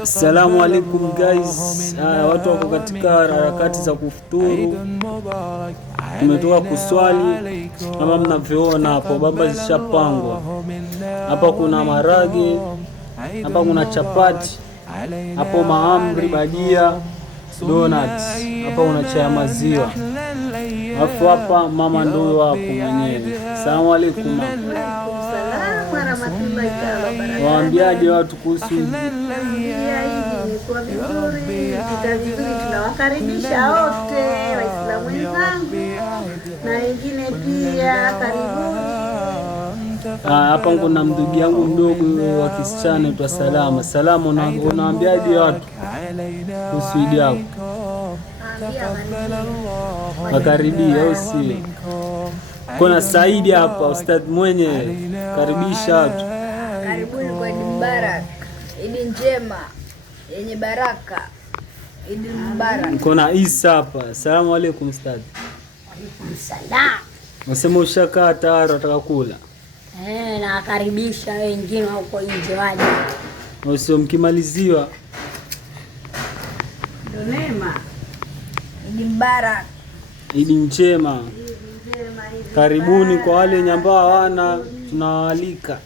Assalamu alaikum guys. Watu wako katika harakati za kufuturu. Tumetoka kuswali kama mnavyoona hapo, baba zishapangwa. Hapa kuna marage, hapa kuna chapati, hapo mahamri, bajia, donuts, hapa kuna chai ya maziwa. Alafu hapa mama ndio hapo mwenyewe. Assalamu alaikum. Waambiaje watu kuhusu tunawakaribisha wote Waislamu wenzangu na wengine pia, karibuni. Hapa kuna mdogo yangu mdogo wa kisichana anaitwa Salama. Salama, unaambiaje watu kuhusu Idi yako? Wakaribia au sio? Kuna Saidi hapa, ustadhi mwenye, karibisha watu. Karibuni kwa Idi Mubarak. Idi njema yenye baraka. Idi Mubarak. Kuna Isa hapa. Asalamu alaykum ustadhi. Waalaikum salam. Unasema ushakaa tayari unataka kula? Na karibisha wengine huko nje waje. Usio mkimaliziwa. Ndio neema. Idi Mubarak. Idi njema. Karibuni kwa wale ambao hawana, tunawaalika.